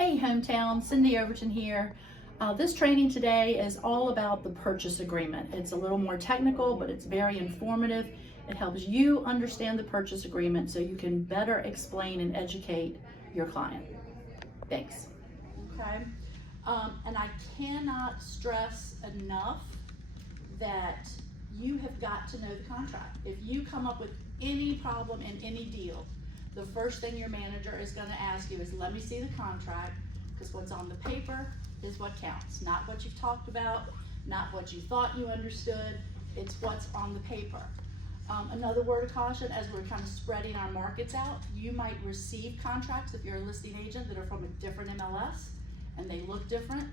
Hey hometown, Cindy Overton here. This training today is all about the purchase agreement. It's a little more technical, but it's very informative. It helps you understand the purchase agreement so you can better explain and educate your client. Thanks. Okay, and I cannot stress enough that you have got to know the contract. If you come up with any problem in any deal, the first thing your manager is going to ask you is, let me see the contract, because what's on the paper is what counts, not what you've talked about, not what you thought you understood, it's what's on the paper. Another word of caution, as we're kind of spreading our markets out, you might receive contracts if you're a listing agent that are from a different MLS and they look different.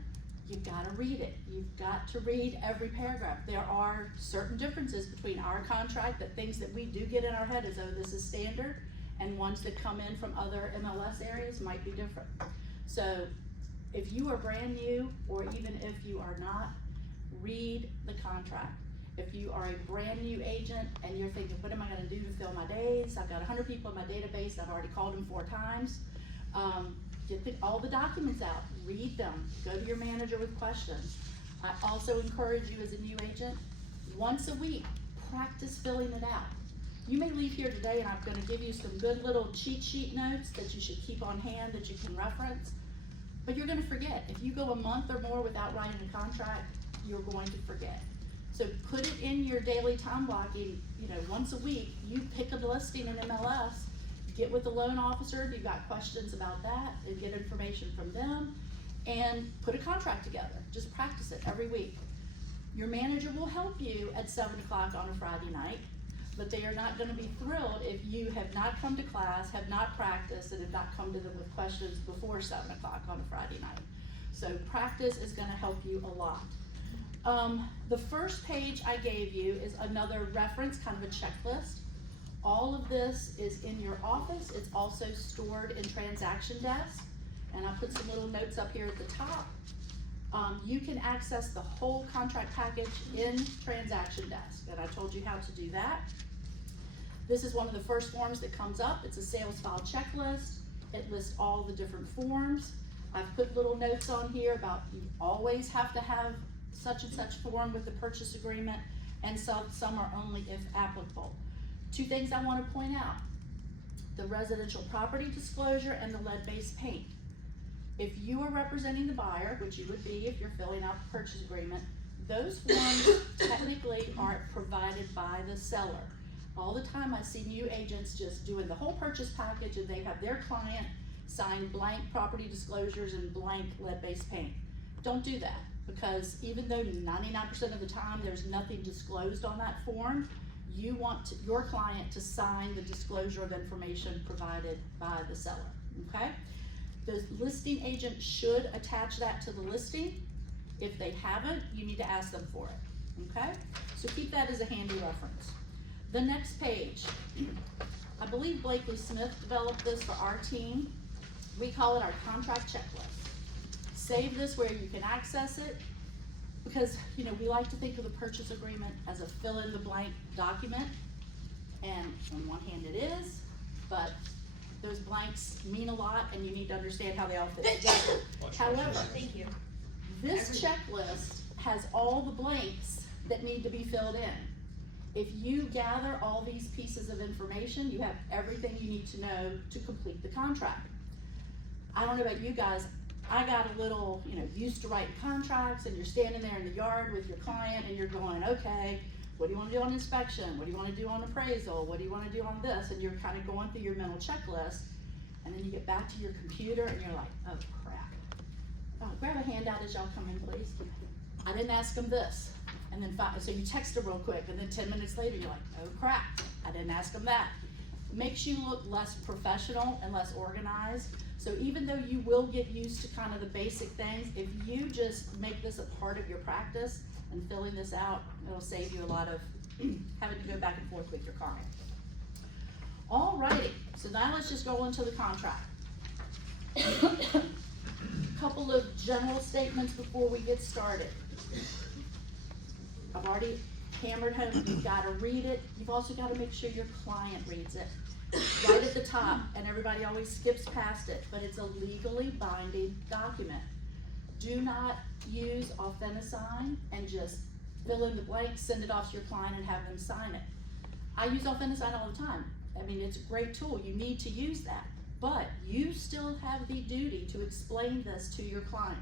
You've got to read it. You've got to read every paragraph. There are certain differences between our contract, that things that we do get in our head as though this is standard, and ones that come in from other MLS areas might be different. So if you are brand new, or even if you are not, read the contract. If you are a brand new agent and you're thinking, what am I going to do to fill my days? I've got 100 people in my database, I've already called them 4 times. Get all the documents out, read them, go to your manager with questions. I also encourage you as a new agent, once a week, practice filling it out. You may leave here today and I'm going to give you some good little cheat sheet notes that you should keep on hand that you can reference, but you're going to forget. If you go a month or more without writing a contract, you're going to forget. So put it in your daily time blocking, once a week, you pick a listing in MLS, get with the loan officer if you've got questions about that, and get information from them, and put a contract together. Just practice it every week. Your manager will help you at 7 o'clock on a Friday night, but they are not going to be thrilled if you have not come to class, have not practiced, and have not come to them with questions before 7 o'clock on a Friday night. So practice is going to help you a lot. The first page I gave you is another reference, kind of a checklist. All of this is in your office. It's also stored in transaction desk, and I put some little notes up here at the top. You can access the whole contract package in transaction desk, and I told you how to do that. This is one of the first forms that comes up. It's a sales file checklist. It lists all the different forms. I've put little notes on here about you always have to have such and such form with the purchase agreement, and some are only if applicable. 2 things I want to point out: the residential property disclosure and the lead-based paint. If you are representing the buyer, which you would be if you're filling out the purchase agreement, those forms technically aren't provided by the seller. All the time I see new agents just doing the whole purchase package, and they have their client sign blank property disclosures and blank lead-based paint. Don't do that, because even though 99% of the time there's nothing disclosed on that form, you want your client to sign the disclosure of information provided by the seller, okay? The listing agent should attach that to the listing. If they haven't, you need to ask them for it, okay? So keep that as a handy reference. The next page, I believe Blakely Smith developed this for our team. We call it our contract checklist. Save this where you can access it, because we like to think of the purchase agreement as a fill-in-the-blank document, and on one hand it is, but those blanks mean a lot, and you need to understand how they all fit together. However, thank you. This checklist has all the blanks that need to be filled in. If you gather all these pieces of information, you have everything you need to know to complete the contract. I don't know about you guys, I got a little, used to writing contracts, and you're standing there in the yard with your client and you're going, okay, what do you want to do on inspection? What do you want to do on appraisal? What do you want to do on this? And you're kind of going through your mental checklist, and then you get back to your computer and you're like, oh crap. Oh, grab a handout as y'all come in, please. I didn't ask them this. And then so you text them real quick, and then 10 minutes later you're like, oh crap, I didn't ask them that. Makes you look less professional and less organized. So even though you will get used to kind of the basic things, if you just make this a part of your practice and filling this out, it'll save you a lot of having to go back and forth with your client. Alrighty, so now let's just go into the contract. Couple of general statements before we get started. I've already hammered home, you've gotta read it. You've also gotta make sure your client reads it. Right at the top, and everybody always skips past it, but it's a legally binding document. Do not use AuthentiSign and just fill in the blanks, send it off to your client and have them sign it. I use AuthentiSign all the time. I mean, it's a great tool, you need to use that, but you still have the duty to explain this to your client.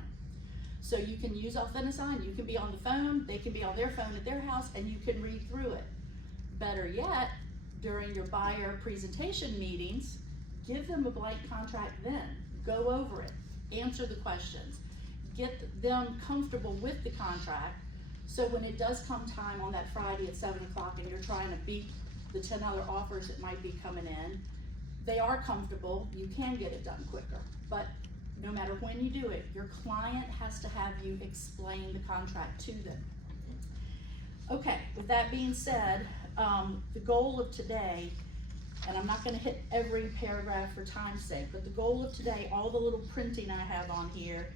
So you can use AuthentiSign, you can be on the phone, they can be on their phone at their house, and you can read through it. Better yet, during your buyer presentation meetings, give them a blank contract then. Go over it, answer the questions, get them comfortable with the contract, so when it does come time on that Friday at 7 o'clock and you're trying to beat the 10 other offers that might be coming in, they are comfortable, you can get it done quicker. But no matter when you do it, your client has to have you explain the contract to them. Okay, with that being said, the goal of today, and I'm not gonna hit every paragraph for time's sake, but the goal of today, all the little printing I have on here,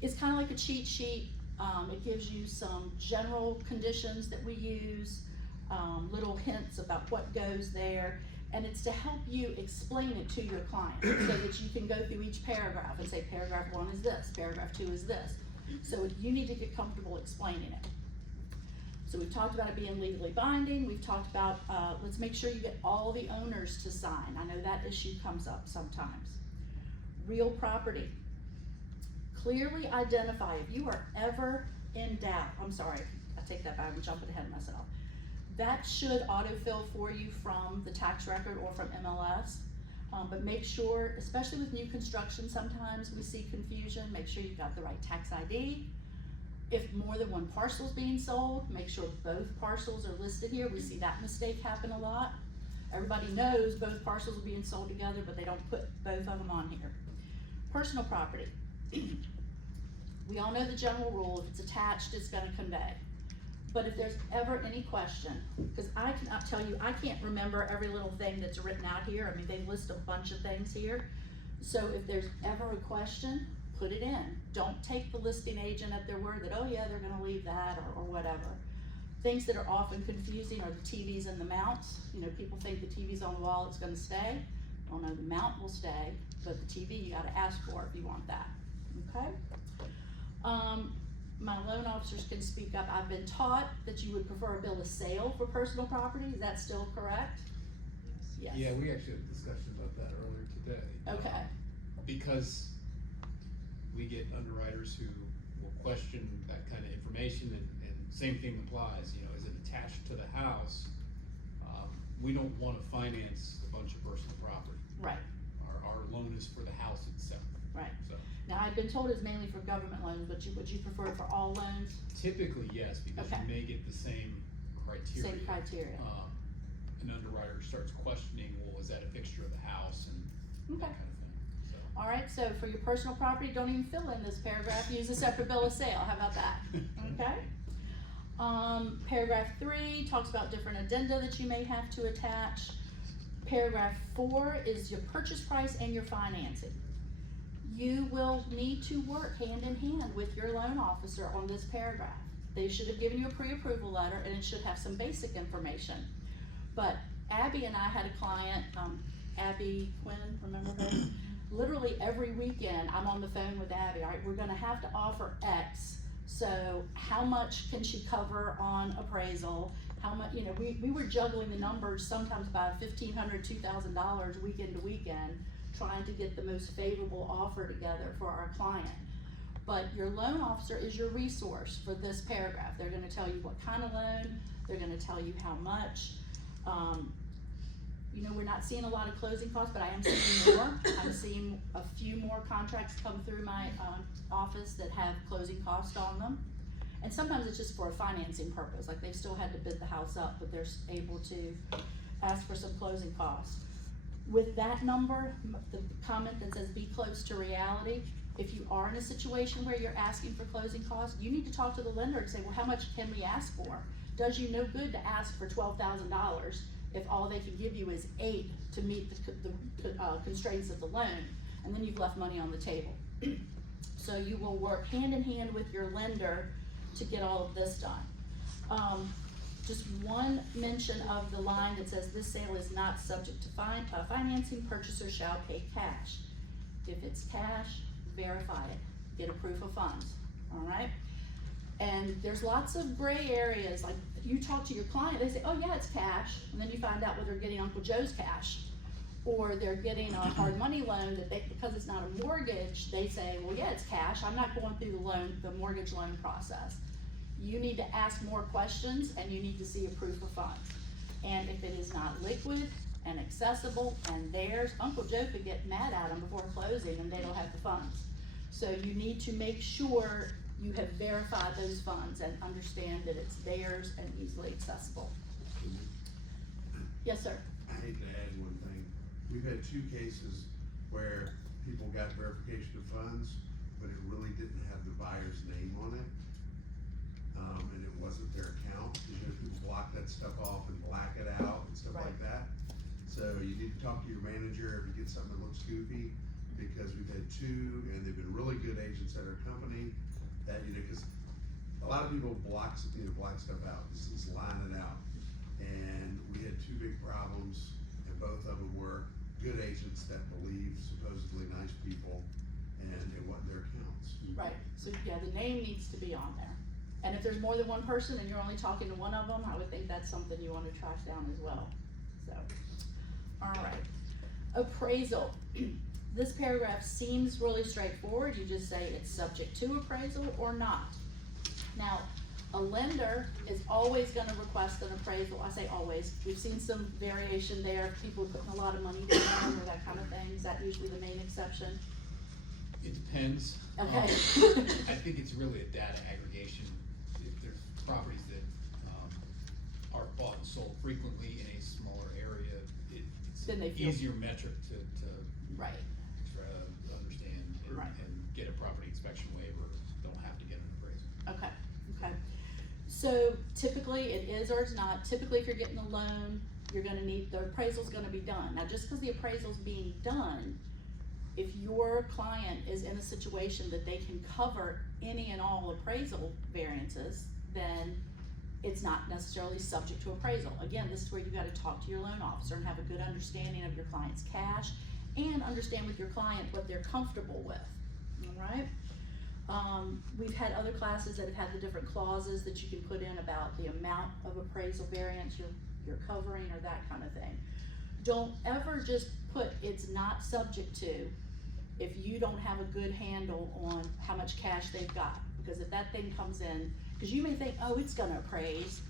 is kind of like a cheat sheet. It gives you some general conditions that we use, little hints about what goes there, and it's to help you explain it to your client so that you can go through each paragraph and say paragraph 1 is this, paragraph 2 is this. So you need to get comfortable explaining it. So we've talked about it being legally binding. We've talked about, let's make sure you get all the owners to sign. I know that issue comes up sometimes. Real property. Clearly identify, if you are ever in doubt, I'm sorry, I take that back, I'm jumping ahead of myself. That should autofill for you from the tax record or from MLS, but make sure, especially with new construction, sometimes we see confusion, make sure you've got the right tax ID. If more than one parcel is being sold, make sure both parcels are listed here. We see that mistake happen a lot. Everybody knows both parcels are being sold together, but they don't put both of them on here. Personal property. We all know the general rule, if it's attached, it's gonna convey. But if there's ever any question, because I cannot tell you, I can't remember every little thing that's written out here. I mean, they list a bunch of things here. So if there's ever a question, put it in. Don't take the listing agent at their word that, oh yeah, they're gonna leave that or whatever. Things that are often confusing are the TVs and the mounts. You know, people think the TV's on the wall, it's gonna stay. Oh no, the mount will stay, but the TV you gotta ask for if you want that, okay? My loan officers can speak up. I've been taught that you would prefer a bill of sale for personal property. Is that still correct? Yes. Yeah, we actually had a discussion about that earlier today. Okay. Because we get underwriters who will question that kind of information, and same thing applies, you know, is it attached to the house? We don't want to finance a bunch of personal property. Right. Our loan is for the house itself. Right. So now I've been told it's mainly for government loans, but would you prefer it for all loans? typically, yes, because Okay. you may get the same criteria. Same criteria. An underwriter starts questioning, well, is that a fixture of the house, and Okay. that kind of thing, so. All right, so for your personal property, don't even fill in this paragraph, use a separate bill of sale, how about that? Okay? Paragraph 3 talks about different addenda that you may have to attach. Paragraph 4 is your purchase price and your financing. You will need to work hand in hand with your loan officer on this paragraph. They should have given you a pre-approval letter, and it should have some basic information. But Abby and I had a client, Abby Quinn, remember her? Literally every weekend, I'm on the phone with Abby, all right, we're gonna have to offer X, so how much can she cover on appraisal? How much, you know, we were juggling the numbers sometimes by $1,500, $2,000 weekend to weekend, trying to get the most favorable offer together for our client. But your loan officer is your resource for this paragraph. They're gonna tell you what kind of loan, they're gonna tell you how much. You know, we're not seeing a lot of closing costs, but I am seeing more. I'm seeing a few more contracts come through my office that have closing costs on them. And sometimes it's just for a financing purpose, like they've still had to bid the house up, but they're able to ask for some closing costs. With that number, the comment that says be close to reality, if you are in a situation where you're asking for closing costs, you need to talk to the lender and say, well, how much can we ask for? Does you no good to ask for $12,000 if all they can give you is $8,000 to meet the constraints of the loan, and then you've left money on the table. So you will work hand in hand with your lender to get all of this done. just one mention of the line that says this sale is not subject to financing, purchaser shall pay cash. If it's cash, verify it, get a proof of funds, all right? And there's lots of gray areas, like you talk to your client, they say, oh yeah, it's cash, and then you find out whether they're getting Uncle Joe's cash, or they're getting a hard money loan that because it's not a mortgage, they say, well yeah, it's cash, I'm not going through the mortgage loan process. You need to ask more questions and you need to see a proof of funds. And if it is not liquid and accessible and theirs, Uncle Joe could get mad at them before closing and they don't have the funds. So you need to make sure you have verified those funds and understand that it's theirs and easily accessible. Yes, sir. I hate to add one thing. We've had 2 cases where people got verification of funds, but it really didn't have the buyer's name on it. And it wasn't their account. You know, people block that stuff off and black it out and stuff like that. So you need to talk to your manager if you get something that looks goofy, because we've had 2 and they've been really good agents at our company that, you know, cause a lot of people block stuff out, just line it out. And we had 2 big problems, and both of them were good agents that believe supposedly nice people, and it wasn't their accounts. Right, so yeah, the name needs to be on there. And if there's more than one person and you're only talking to one of them, I would think that's something you want to track down as well. So, all right. Appraisal. This paragraph seems really straightforward. You just say it's subject to appraisal or not. Now, a lender is always going to request an appraisal. I say always. We've seen some variation there. People putting a lot of money down or that kind of thing. Is that usually the main exception? It depends. Okay. I think it's really a data aggregation. If there's properties that are bought and sold frequently in a smaller area, it's Then an they feel- easier metric to Right. try to understand and, Right. and get a property inspection waiver. Don't have to get an appraisal. Okay, okay. So typically it is or it's not. Typically if you're getting a loan, you're gonna need, the appraisal's gonna be done. Now just because the appraisal's being done, if your client is in a situation that they can cover any and all appraisal variances, then it's not necessarily subject to appraisal. Again, this is where you gotta talk to your loan officer and have a good understanding of your client's cash and understand with your client what they're comfortable with, all right? We've had other classes that have had the different clauses that you can put in about the amount of appraisal variance you're covering or that kind of thing. Don't ever just put it's not subject to if you don't have a good handle on how much cash they've got. Because if that thing comes in, because you may think, oh, it's gonna appraise,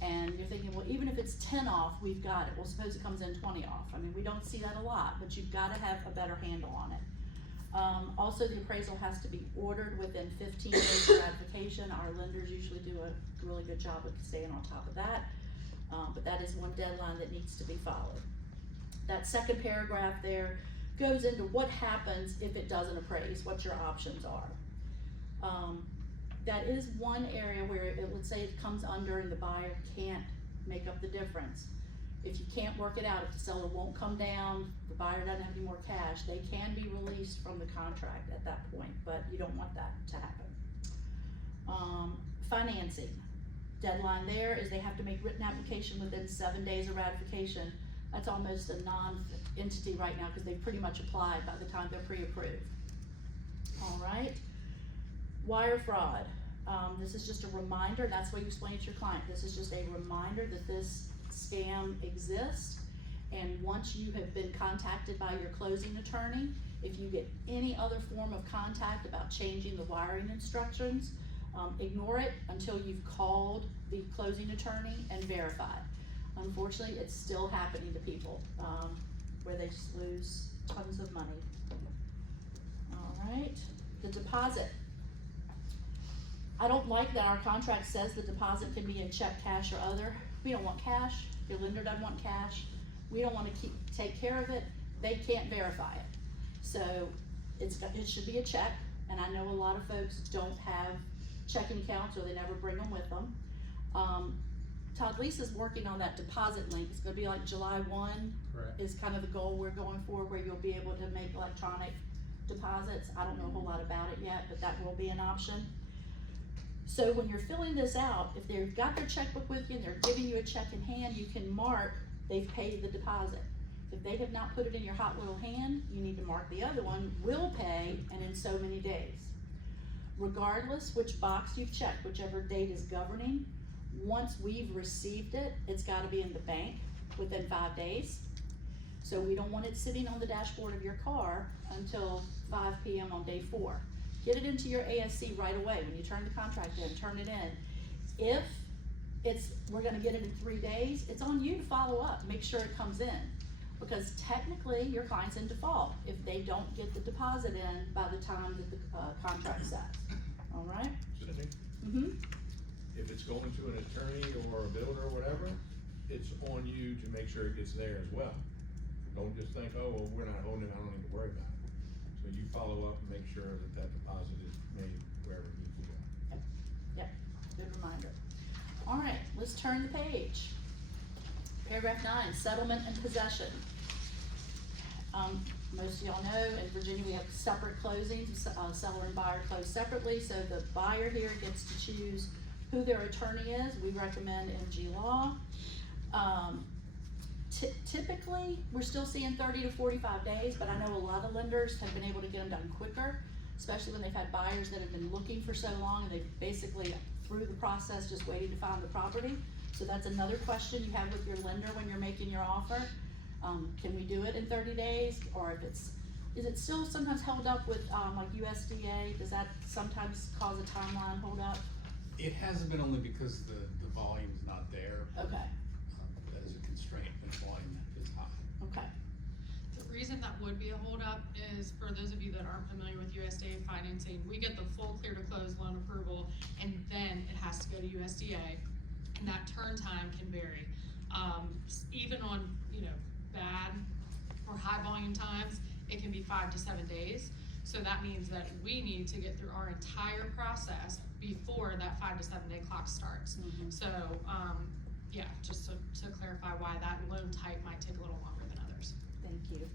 and you're thinking, well, even if it's 10 off, we've got it. Well, suppose it comes in 20 off. I mean, we don't see that a lot, but you've gotta have a better handle on it. Also, the appraisal has to be ordered within 15 days of ratification. Our lenders usually do a really good job of staying on top of that, but that is one deadline that needs to be followed. That second paragraph there goes into what happens if it doesn't appraise, what your options are. That is one area where let's say it comes under and the buyer can't make up the difference. If you can't work it out, if the seller won't come down, the buyer doesn't have any more cash, they can be released from the contract at that point, but you don't want that to happen. Financing. Deadline there is they have to make written application within 7 days of ratification. That's almost a non-entity right now because they've pretty much applied by the time they're pre-approved. All right. Wire fraud. This is just a reminder. That's why you explain it to your client. This is just a reminder that this scam exists. And once you have been contacted by your closing attorney, if you get any other form of contact about changing the wiring instructions, ignore it until you've called the closing attorney and verified. Unfortunately, it's still happening to people where they just lose tons of money. All right, the deposit. I don't like that our contract says the deposit can be in check, cash, or other. We don't want cash. Your lender doesn't want cash. We don't want to take care of it. They can't verify it. So it should be a check, and I know a lot of folks don't have checking accounts or they never bring them with them. Todd, Lisa's working on that deposit link. It's gonna be like July 1. Correct. Is kind of the goal we're going for, where you'll be able to make electronic deposits. I don't know a whole lot about it yet, but that will be an option. So when you're filling this out, if they've got their checkbook with you and they're giving you a check in hand, you can mark they've paid the deposit. If they have not put it in your hot little hand, you need to mark the other one, will pay, and in so many days. Regardless which box you've checked, whichever date is governing, once we've received it, it's gotta be in the bank within 5 days. So we don't want it sitting on the dashboard of your car until 5 p.m. on day 4. Get it into your ASC right away. When you turn the contract in, turn it in. If we're gonna get it in 3 days, it's on you to follow up, make sure it comes in. Because technically, your client's in default if they don't get the deposit in by the time that the contract says, all right? Cindy, Mm-hmm. if it's going to an attorney or a builder or whatever, it's on you to make sure it gets there as well. Don't just think, oh, well, we're not holding it, I don't need to worry about it. So you follow up and make sure that that deposit is made wherever it needs to go. Yep, good reminder. All right, let's turn the page. Paragraph 9, settlement and possession. Most of y'all know in Virginia we have separate closings, seller and buyer close separately, so the buyer here gets to choose who their attorney is. We recommend MG Law. Typically, we're still seeing 30 to 45 days, but I know a lot of lenders have been able to get them done quicker, especially when they've had buyers that have been looking for so long and they've basically through the process just waiting to find the property. So that's another question you have with your lender when you're making your offer. Can we do it in 30 days? Or if is it still sometimes held up with like USDA? Does that sometimes cause a timeline hold up? It hasn't been only because the volume's not there. Okay, That is a constraint when volume is high. okay. The reason that would be a holdup is for those of you that aren't familiar with USDA financing, we get the full clear to close loan approval and then it has to go to USDA, and that turn time can vary. Even on, bad or high volume times, it can be 5 to 7 days. So that means that we need to get through our entire process before that 5 to 7 day clock starts. Mm-hmm. So, yeah, just to clarify why that loan type might take a little longer than others. Thank you.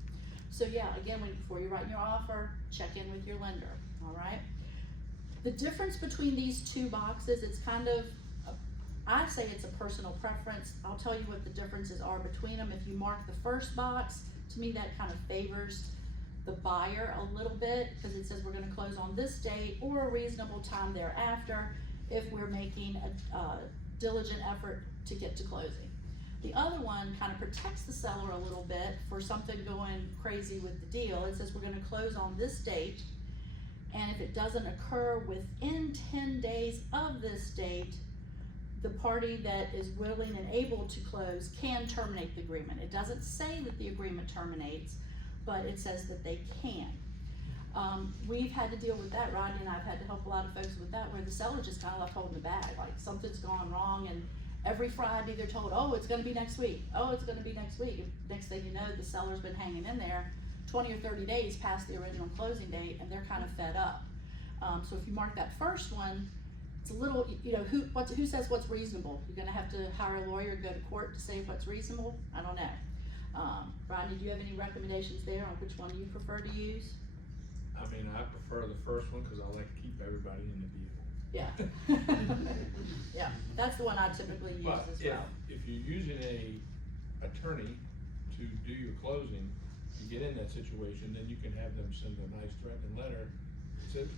So yeah, again, before you write your offer, check in with your lender, all right? The difference between these two boxes, it's kind of, I say it's a personal preference. I'll tell you what the differences are between them. If you mark the first box, to me that kind of favors the buyer a little bit because it says we're gonna close on this date or a reasonable time thereafter if we're making a diligent effort to get to closing. The other one kind of protects the seller a little bit for something going crazy with the deal. It says we're gonna close on this date, and if it doesn't occur within 10 days of this date, the party that is willing and able to close can terminate the agreement. It doesn't say that the agreement terminates, but it says that they can. We've had to deal with that, Rodney and I've had to help a lot of folks with that, where the seller just kind of left holding the bag, like something's gone wrong, and every Friday they're told, oh, it's gonna be next week, oh, it's gonna be next week. Next thing you know, the seller's been hanging in there 20 or 30 days past the original closing date, and they're kind of fed up. So if you mark that first one, it's a little, who says what's reasonable? You're gonna have to hire a lawyer, go to court to say what's reasonable? I don't know. Rodney, do you have any recommendations there on which one you prefer to use? I mean, I prefer the first one because I like to keep everybody in the deal. Yeah. Yeah, that's the one I typically use But as well. if you're using a attorney to do your closing, you get in that situation, then you can have them send a nice threatening letter. Said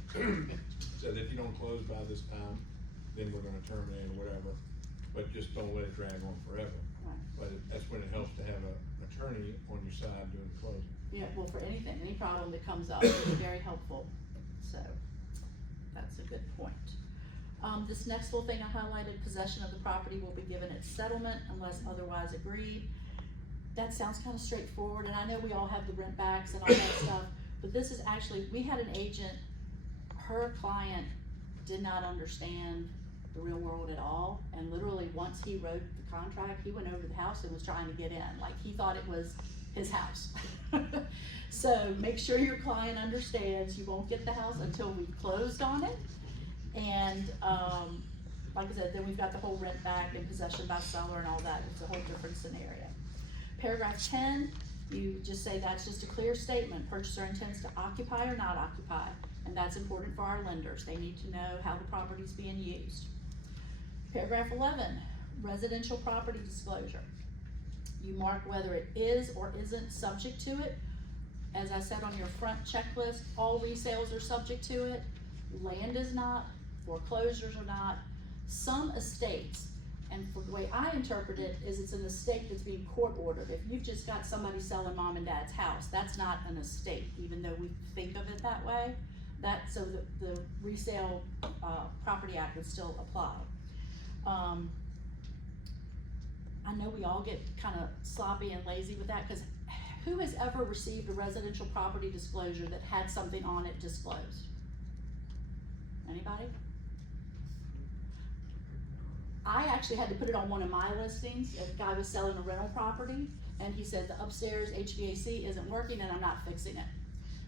if you don't close by this time, then we're gonna terminate or whatever, but just don't let it drag on forever. Right. But that's when it helps to have an attorney on your side doing the closing. Yeah, well, for anything, any problem that comes up, it's very helpful, so that's a good point. This next little thing I highlighted, possession of the property will be given at settlement unless otherwise agreed. That sounds kind of straightforward, and I know we all have the rent backs and all that stuff, but this is actually, we had an agent, her client did not understand the real world at all, and literally once he wrote the contract, he went over to the house and was trying to get in, like he thought it was his house. So make sure your client understands you won't get the house until we've closed on it. And like I said, then we've got the whole rent back and possession by seller and all that. It's a whole different scenario. Paragraph 10, you just say that's just a clear statement. Purchaser intends to occupy or not occupy. And that's important for our lenders. They need to know how the property's being used. Paragraph 11, residential property disclosure. You mark whether it is or isn't subject to it. As I said on your front checklist, all resales are subject to it. Land is not, foreclosures are not. Some estates, and for the way I interpret it, is it's an estate that's being court ordered. If you've just got somebody selling mom and dad's house, that's not an estate, even though we think of it that way. So the resale property act would still apply. I know we all get kind of sloppy and lazy with that, because who has ever received a residential property disclosure that had something on it disclosed? Anybody? I actually had to put it on one of my listings. A guy was selling a rental property, and he said the upstairs HVAC isn't working and I'm not fixing it.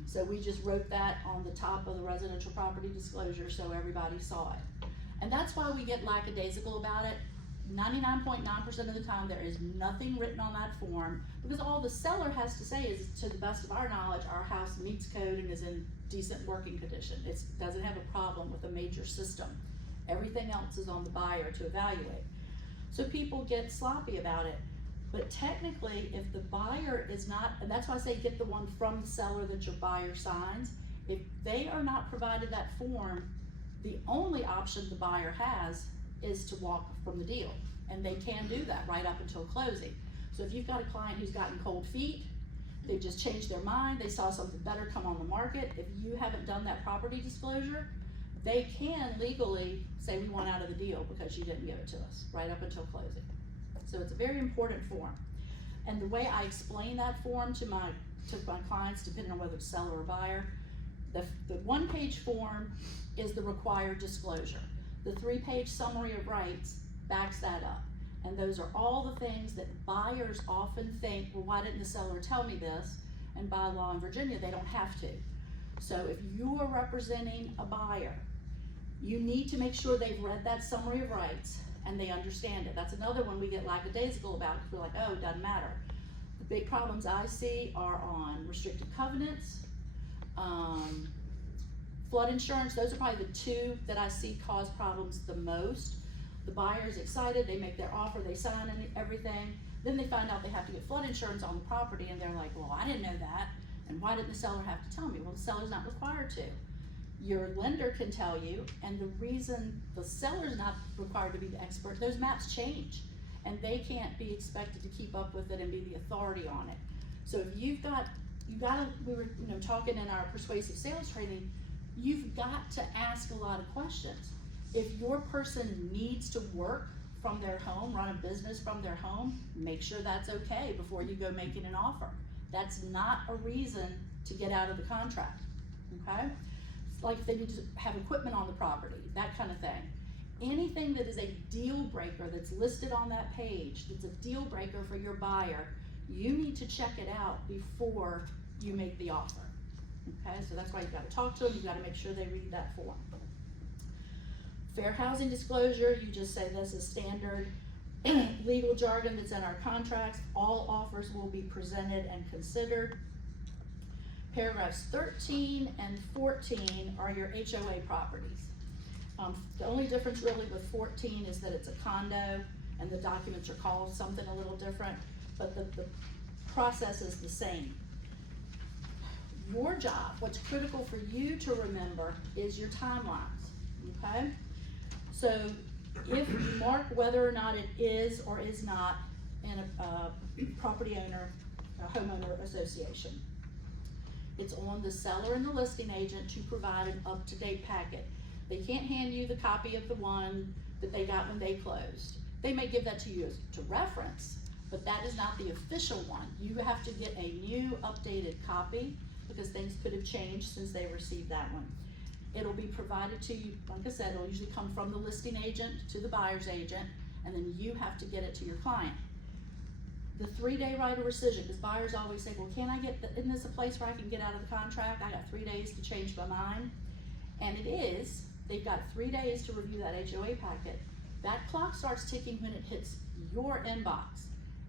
So we just wrote that on the top of the residential property disclosure so everybody saw it. And that's why we get lackadaisical about it. 99.9% of the time there is nothing written on that form, because all the seller has to say is, to the best of our knowledge, our house meets code and is in decent working condition. It doesn't have a problem with a major system. Everything else is on the buyer to evaluate. So people get sloppy about it. But technically, if the buyer is not, and that's why I say get the one from the seller that your buyer signs, if they are not provided that form, the only option the buyer has is to walk from the deal. And they can do that right up until closing. So if you've got a client who's gotten cold feet, they've just changed their mind, they saw something better come on the market, if you haven't done that property disclosure, they can legally say we want out of the deal because you didn't give it to us, right up until closing. So it's a very important form. And the way I explain that form to my clients, depending on whether it's seller or buyer, the one-page form is the required disclosure. The 3-page summary of rights backs that up. And those are all the things that buyers often think, well, why didn't the seller tell me this? And by law in Virginia, they don't have to. So if you are representing a buyer, you need to make sure they've read that summary of rights and they understand it. That's another one we get lackadaisical about, because we're like, oh, it doesn't matter. The big problems I see are on restricted covenants, flood insurance. Those are probably the two that I see cause problems the most. The buyer's excited, they make their offer, they sign everything, then they find out they have to get flood insurance on the property, and they're like, well, I didn't know that, and why didn't the seller have to tell me? Well, the seller's not required to. Your lender can tell you, and the reason the seller's not required to be the expert, those maps change, and they can't be expected to keep up with it and be the authority on it. So if we were talking in our persuasive sales training, you've got to ask a lot of questions. If your person needs to work from their home, run a business from their home, make sure that's okay before you go making an offer. That's not a reason to get out of the contract, okay? Like if they need to have equipment on the property, that kind of thing. Anything that is a deal breaker that's listed on that page, that's a deal breaker for your buyer, you need to check it out before you make the offer, okay? So that's why you've got to talk to them, you've got to make sure they read that form. Fair housing disclosure, you just say this is standard legal jargon that's in our contracts. All offers will be presented and considered. Paragraphs 13 and 14 are your HOA properties. The only difference really with 14 is that it's a condo and the documents are called something a little different, but the process is the same. Your job, what's critical for you to remember is your timelines, okay? So if you mark whether or not it is or is not in a property owner, a homeowner association, it's on the seller and the listing agent to provide an up-to-date packet. They can't hand you the copy of the one that they got when they closed. They may give that to you to reference, but that is not the official one. You have to get a new updated copy because things could have changed since they received that one. It'll be provided to you, like I said, it'll usually come from the listing agent to the buyer's agent, and then you have to get it to your client. The 3-day right of rescission, because buyers always say, well, can I isn't this a place where I can get out of the contract? I got 3 days to change my mind. And it is. They've got 3 days to review that HOA packet. That clock starts ticking when it hits your inbox.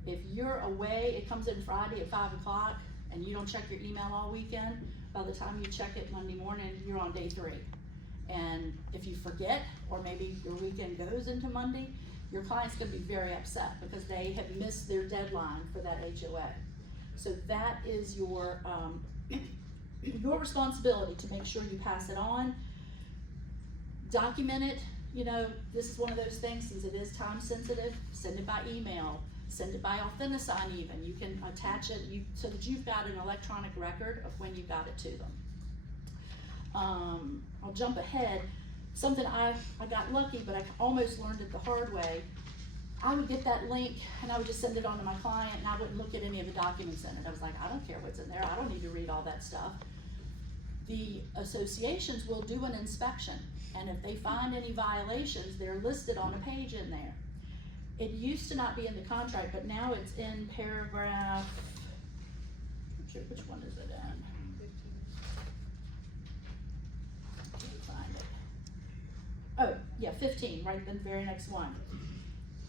If you're away, it comes in Friday at 5 o'clock, and you don't check your email all weekend, by the time you check it Monday morning, you're on day 3. And if you forget, or maybe your weekend goes into Monday, your client's gonna be very upset because they have missed their deadline for that HOA. So that is your, your responsibility to make sure you pass it on. Document it, you know, this is one of those things, since it is time sensitive, send it by email, send it by AuthentiSign even. You can attach it so that you've got an electronic record of when you got it to them. I'll jump ahead. Something I got lucky, but I almost learned it the hard way. I would get that link and I would just send it on to my client, and I wouldn't look at any of the documents in it. I was like, I don't care what's in there. I don't need to read all that stuff. The associations will do an inspection, and if they find any violations, they're listed on a page in there. It used to not be in the contract, but now it's in paragraph, which one is it in? Find it. Oh, yeah, 15, right, the very next one.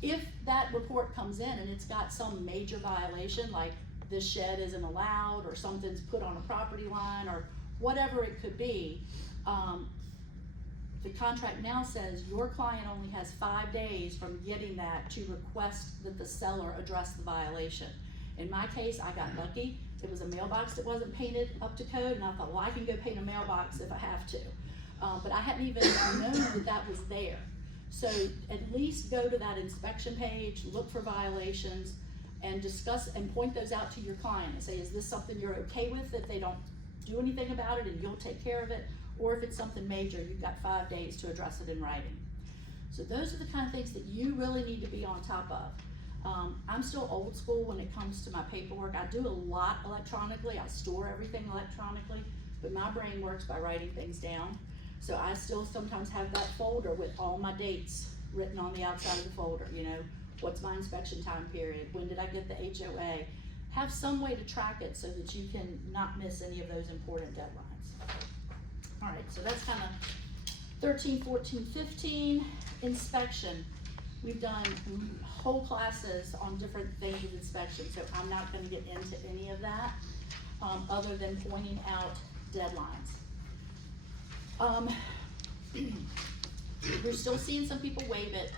If that report comes in and it's got some major violation, like this shed isn't allowed, or something's put on a property line, or whatever it could be, the contract now says your client only has 5 days from getting that to request that the seller address the violation. In my case, I got lucky. It was a mailbox that wasn't painted up to code, and I thought, well, I can go paint a mailbox if I have to. But I hadn't even known that that was there. So at least go to that inspection page, look for violations, and discuss and point those out to your client and say, is this something you're okay with, if they don't do anything about it and you'll take care of it? Or if it's something major, you've got 5 days to address it in writing. So those are the kind of things that you really need to be on top of. I'm still old school when it comes to my paperwork. I do a lot electronically. I store everything electronically, but my brain works by writing things down. So I still sometimes have that folder with all my dates written on the outside of the folder. You know, what's my inspection time period? When did I get the HOA? Have some way to track it so that you can not miss any of those important deadlines. All right, so that's kind of 13, 14, 15. Inspection. We've done whole classes on different things with inspection, so I'm not going to get into any of that, other than pointing out deadlines. You're still seeing some people waive it.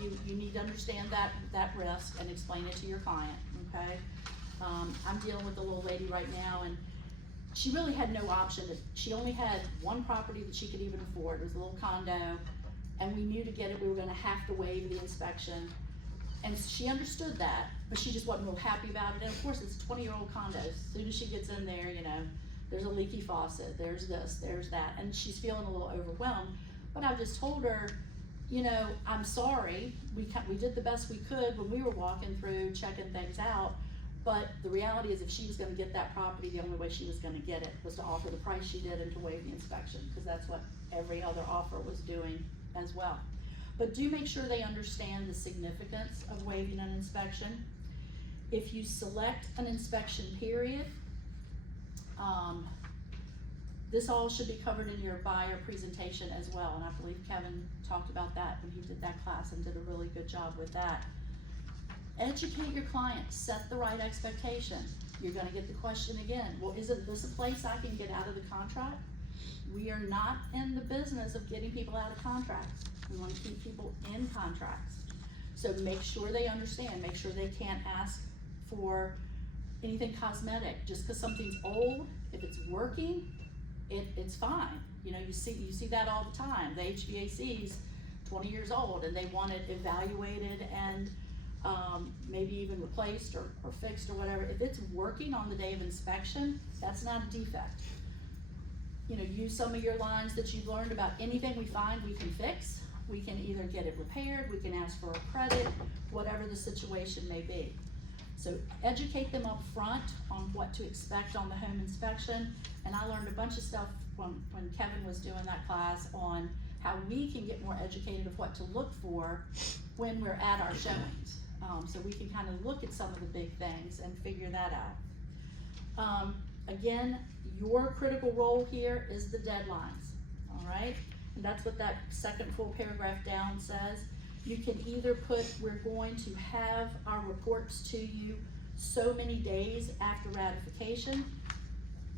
You need to understand that risk and explain it to your client, okay? I'm dealing with a little lady right now, and she really had no option. She only had one property that she could even afford. It was a little condo, and we knew to get it we were gonna have to waive the inspection. And she understood that, but she just wasn't real happy about it. And of course, it's a 20-year-old condo. As soon as she gets in there, you know, there's a leaky faucet, there's this, there's that, and she's feeling a little overwhelmed. But I just told her, you know, I'm sorry, we did the best we could when we were walking through, checking things out, but the reality is if she was gonna get that property, the only way she was gonna get it was to offer the price she did and to waive the inspection, because that's what every other offer was doing as well. But do make sure they understand the significance of waiving an inspection. If you select an inspection period, this all should be covered in your buyer presentation as well, and I believe Kevin talked about that when he did that class and did a really good job with that. Educate your client, set the right expectation. You're gonna get the question again, well, isn't this a place I can get out of the contract? We are not in the business of getting people out of contracts. We wanna keep people in contracts. So make sure they understand, make sure they can't ask for anything cosmetic. Just because something's old, if it's working, it's fine. You know, you see that all the time. The HVAC's 20 years old and they want it evaluated and maybe even replaced or fixed or whatever. If it's working on the day of inspection, that's not a defect. You know, use some of your lines that you've learned about anything we find we can fix. We can either get it repaired, we can ask for a credit, whatever the situation may be. So educate them up front on what to expect on the home inspection. And I learned a bunch of stuff when Kevin was doing that class on how we can get more educated of what to look for when we're at our showings. So we can kind of look at some of the big things and figure that out. Again, your critical role here is the deadlines, all right? And that's what that second full paragraph down says. You can either put, we're going to have our reports to you so many days after ratification.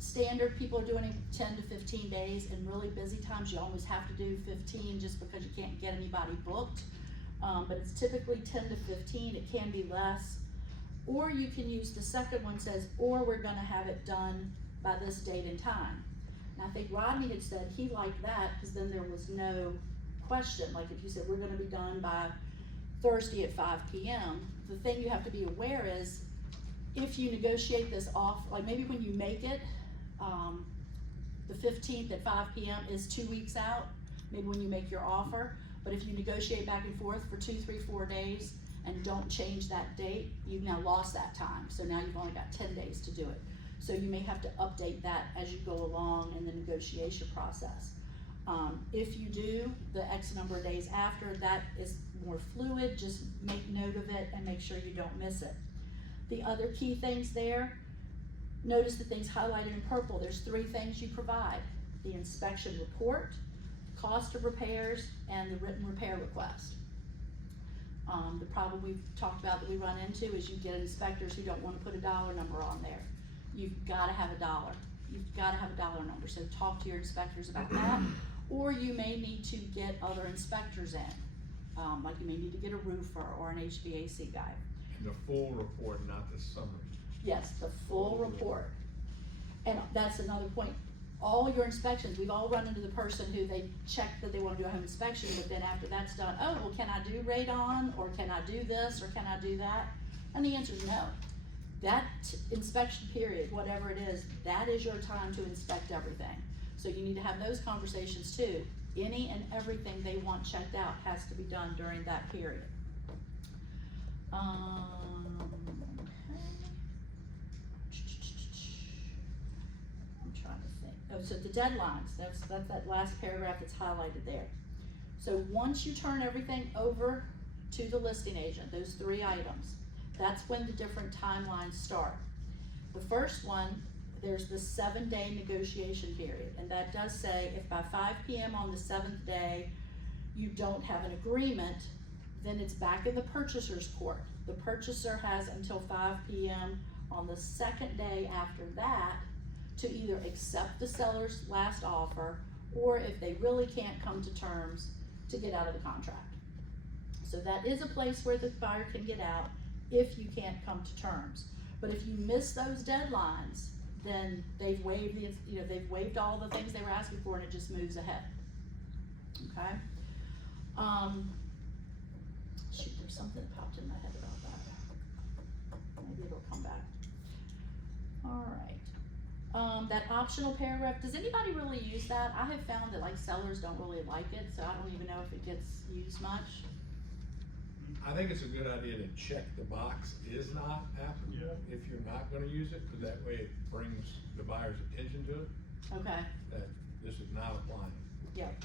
standard, people are doing it 10 to 15 days. In really busy times, you almost have to do 15 just because you can't get anybody booked. But it's typically 10 to 15, it can be less. Or you can use the second one says, or we're gonna have it done by this date and time. And I think Rodney had said he liked that because then there was no question. Like if you said, we're gonna be done by Thursday at 5 p.m., the thing you have to be aware is, if you negotiate this off, like maybe when you make it, the 15th at 5 p.m. is 2 weeks out, maybe when you make your offer, but if you negotiate back and forth for 2, 3, 4 days and don't change that date, you've now lost that time, so now you've only got 10 days to do it. So you may have to update that as you go along in the negotiation process. If you do the X number of days after, that is more fluid, just make note of it and make sure you don't miss it. The other key things there, notice the things highlighted in purple. There's 3 things you provide: the inspection report, cost of repairs, and the written repair request. The problem we've talked about that we run into is you get inspectors who don't want to put a dollar number on there. You've got to have a dollar. You've got to have a dollar number, so talk to your inspectors about that. Or you may need to get other inspectors in, like you may need to get a roofer or an HVAC guy. And the full report, not the summary. Yes, the full report. And that's another point. All your inspections, we've all run into the person who they check that they want to do a home inspection, but then after that's done, oh, well, can I do radon, or can I do this, or can I do that? And the answer is no. That inspection period, whatever it is, that is your time to inspect everything. So you need to have those conversations too. Any and everything they want checked out has to be done during that period. Okay. I'm trying to think. Oh, so the deadlines, that's that last paragraph that's highlighted there. So once you turn everything over to the listing agent, those 3 items, that's when the different timelines start. The first one, there's the 7-day negotiation period, and that does say if by 5 p.m. on the 7th day you don't have an agreement, then it's back in the purchaser's court. The purchaser has until 5 p.m. on the 2nd day after that to either accept the seller's last offer, or if they really can't come to terms, to get out of the contract. So that is a place where the buyer can get out if you can't come to terms. But if you miss those deadlines, then they've waived they've waived all the things they were asking for, and it just moves ahead. Okay. Shoot, there's something that popped in my head about that. Maybe it'll come back. All right. That optional paragraph, does anybody really use that? I have found that like sellers don't really like it, so I don't even know if it gets used much. I think it's a good idea to check the box is not applicable if you're not gonna use it, because that way it brings the buyer's attention to it, Okay. that this is not applying. Yep.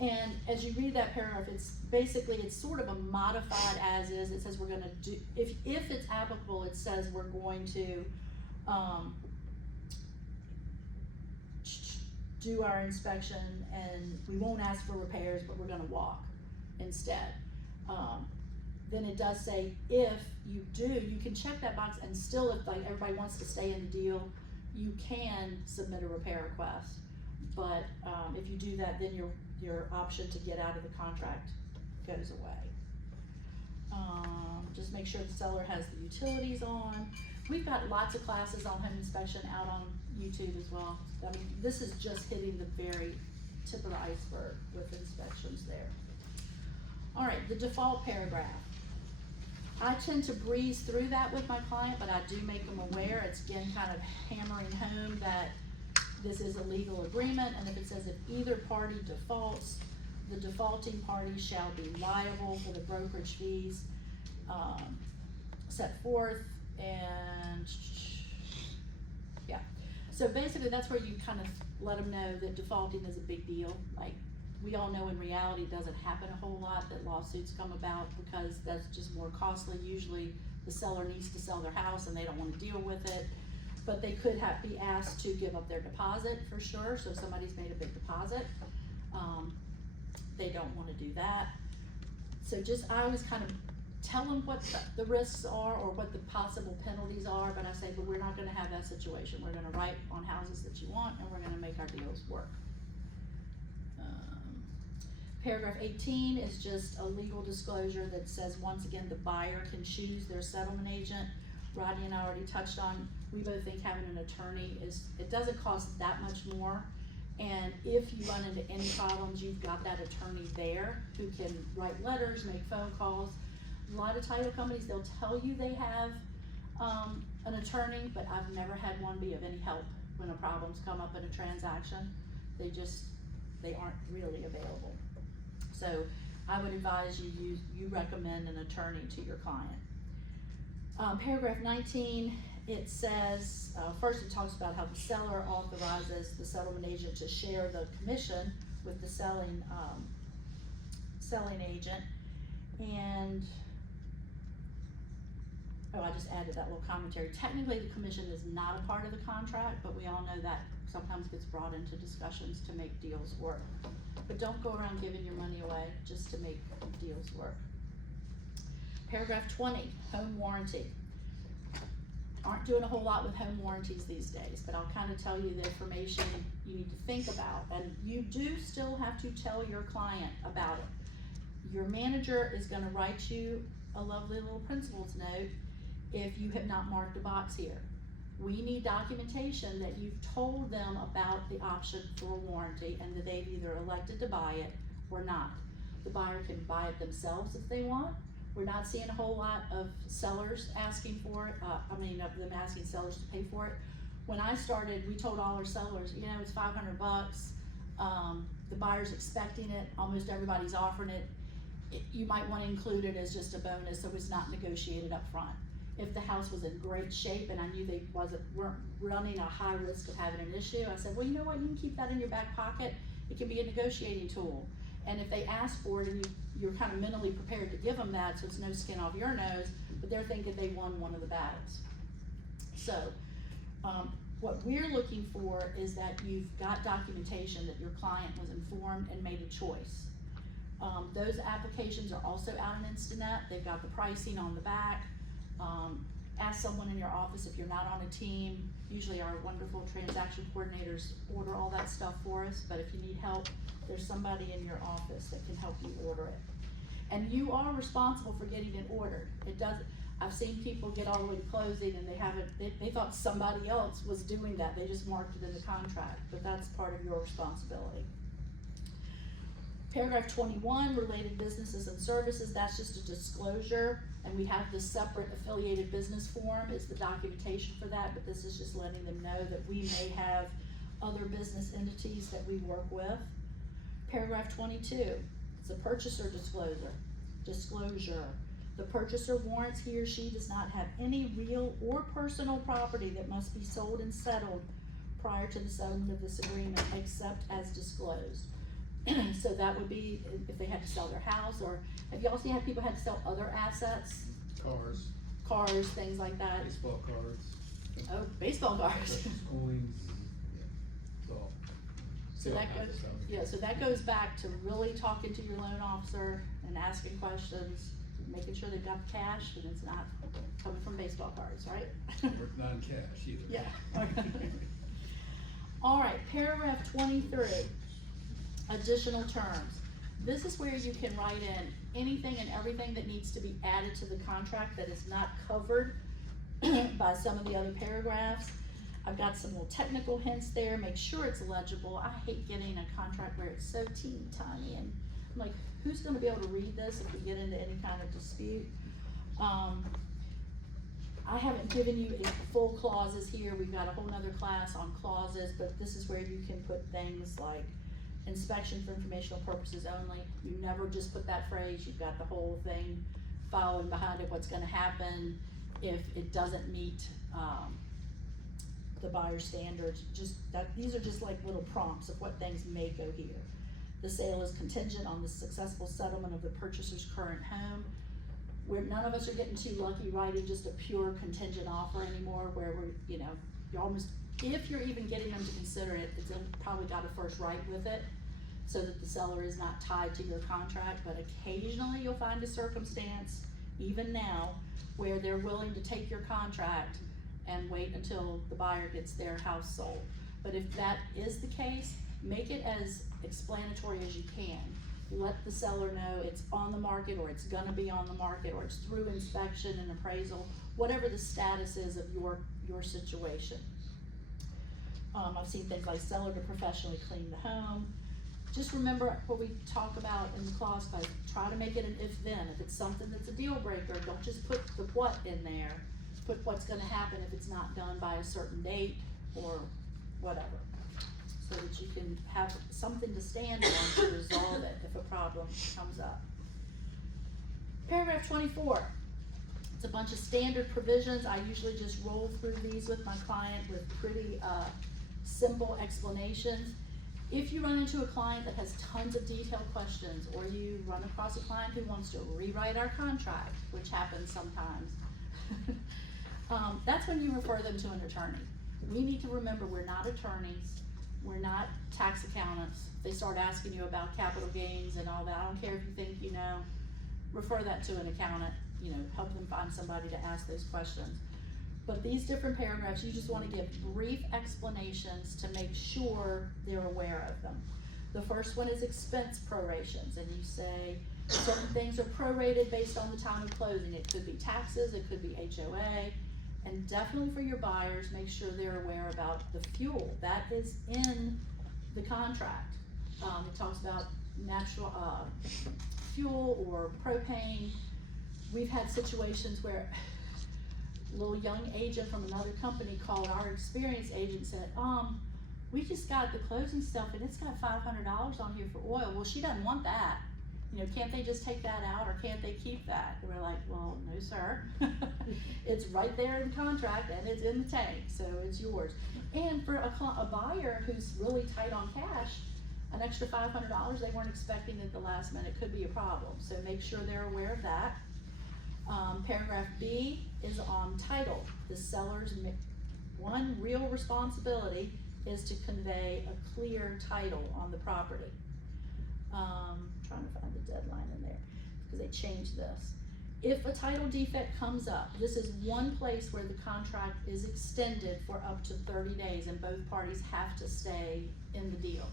And as you read that paragraph, it's basically, it's sort of a modified as is. It says we're gonna do, if it's applicable, it says we're going to, do our inspection and we won't ask for repairs, but we're gonna walk instead. Then it does say if you do, you can check that box, and still if like everybody wants to stay in the deal, you can submit a repair request. But if you do that, then your option to get out of the contract goes away. Just make sure the seller has the utilities on. We've got lots of classes on home inspection out on YouTube as well. I mean, this is just hitting the very tip of the iceberg with inspections there. All right, the default paragraph. I tend to breeze through that with my client, but I do make them aware. It's again kind of hammering home that this is a legal agreement, and if it says if either party defaults, the defaulting party shall be liable for the brokerage fees set forth, and yeah. So basically that's where you kind of let them know that defaulting is a big deal. Like, we all know in reality it doesn't happen a whole lot, that lawsuits come about because that's just more costly. Usually the seller needs to sell their house and they don't want to deal with it, but they could be asked to give up their deposit for sure. So if somebody's made a big deposit, they don't want to do that. So just, I always kind of tell them what the risks are or what the possible penalties are, but I say, but we're not gonna have that situation. We're gonna write on houses that you want, and we're gonna make our deals work. Paragraph 18 is just a legal disclosure that says, once again, the buyer can choose their settlement agent. Rodney and I already touched on, we both think having an attorney it doesn't cost that much more. And if you run into any problems, you've got that attorney there who can write letters, make phone calls. A lot of title companies, they'll tell you they have an attorney, but I've never had one be of any help when a problem's come up in a transaction. They aren't really available. So I would advise you recommend an attorney to your client. Paragraph 19, it says, first it talks about how the seller authorizes the settlement agent to share the commission with the selling agent. And, I just added that little commentary. Technically, the commission is not a part of the contract, but we all know that sometimes gets brought into discussions to make deals work. But don't go around giving your money away just to make deals work. Paragraph 20, home warranty. Aren't doing a whole lot with home warranties these days, but I'll kind of tell you the information you need to think about. And you do still have to tell your client about it. Your manager is gonna write you a lovely little principal's note if you have not marked a box here. We need documentation that you've told them about the option for a warranty and that they've either elected to buy it or not. The buyer can buy it themselves if they want. We're not seeing a whole lot of sellers asking for it, of them asking sellers to pay for it. When I started, we told all our sellers, it's $500. The buyer's expecting it, almost everybody's offering it. You might wanna include it as just a bonus so it's not negotiated up front. If the house was in great shape and I knew they weren't running a high risk of having an issue, I said, well, you know what, you can keep that in your back pocket. It can be a negotiating tool. And if they ask for it and you're kind of mentally prepared to give them that, so it's no skin off your nose, but they're thinking they won one of the battles. So, what we're looking for is that you've got documentation that your client was informed and made a choice. Those applications are also out on Instanet. They've got the pricing on the back. Ask someone in your office if you're not on a team. Usually our wonderful transaction coordinators order all that stuff for us, but if you need help, there's somebody in your office that can help you order it. And you are responsible for getting it ordered. I've seen people get all the way to closing and they thought somebody else was doing that. They just marked it in the contract, but that's part of your responsibility. Paragraph 21, related businesses and services, that's just a disclosure, and we have this separate affiliated business form is the documentation for that, but this is just letting them know that we may have other business entities that we work with. Paragraph 22, it's a purchaser disclosure. The purchaser warrants he or she does not have any real or personal property that must be sold and settled prior to the settlement of this agreement, except as disclosed. So that would be if they had to sell their house, or have you also had people had to sell other assets? Cars, things like that. Baseball cards. Oh, baseball cards. Precious coins. So that goes back to really talking to your loan officer and asking questions, making sure they've got the cash and it's not coming from baseball cards, right? Or non-cash either. Yeah. All right, paragraph 23. Additional terms. This is where you can write in anything and everything that needs to be added to the contract that is not covered by some of the other paragraphs. I've got some little technical hints there. Make sure it's legible. I hate getting a contract where it's so teeny tiny and I'm like, who's gonna be able to read this if we get into any kind of dispute? I haven't given you full clauses here. We've got a whole nother class on clauses, but this is where you can put things like inspection for informational purposes only. You never just put that phrase. You've got the whole thing following behind it, what's gonna happen if it doesn't meet the buyer standards. These are just like little prompts of what things may go here. The sale is contingent on the successful settlement of the purchaser's current home. Where none of us are getting too lucky writing just a pure contingent offer anymore, where you're almost, if you're even getting them to consider it, it's probably got a first right with it, so that the seller is not tied to your contract. But occasionally you'll find a circumstance even now, where they're willing to take your contract and wait until the buyer gets their house sold. But if that is the case, make it as explanatory as you can. Let the seller know it's on the market, or it's gonna be on the market, or it's through inspection and appraisal, whatever the status is of your situation. I've seen things like seller to professionally clean the home. Just remember what we talk about in the clause, guys. Try to make it an if-then. If it's something that's a deal breaker, don't just put the what in there. Put what's gonna happen if it's not done by a certain date or whatever, so that you can have something to stand on to resolve it if a problem comes up. Paragraph 24. It's a bunch of standard provisions. I usually just roll through these with my client with pretty simple explanations. If you run into a client that has tons of detailed questions, or you run across a client who wants to rewrite our contract, which happens sometimes, that's when you refer them to an attorney. We need to remember we're not attorneys, we're not tax accountants. They start asking you about capital gains and all that. I don't care if you think you know, refer that to an accountant, help them find somebody to ask those questions. But these different paragraphs, you just wanna give brief explanations to make sure they're aware of them. The first one is expense prorations, and you say certain things are prorated based on the time of closing. It could be taxes, it could be HOA, and definitely for your buyers, make sure they're aware about the fuel. That is in the contract. It talks about natural fuel or propane. We've had situations where a little young agent from another company called our experienced agent and said, we just got the closing stuff and it's got $500 on here for oil. Well, she doesn't want that. Can't they just take that out, or can't they keep that? And we're like, well, no, sir. It's right there in the contract and it's in the tank, so it's yours. And for a buyer who's really tight on cash, an extra $500 they weren't expecting at the last minute could be a problem. So make sure they're aware of that. Paragraph B is on title. The seller's one real responsibility is to convey a clear title on the property. Trying to find the deadline in there because they changed this. If a title defect comes up, this is one place where the contract is extended for up to 30 days and both parties have to stay in the deal.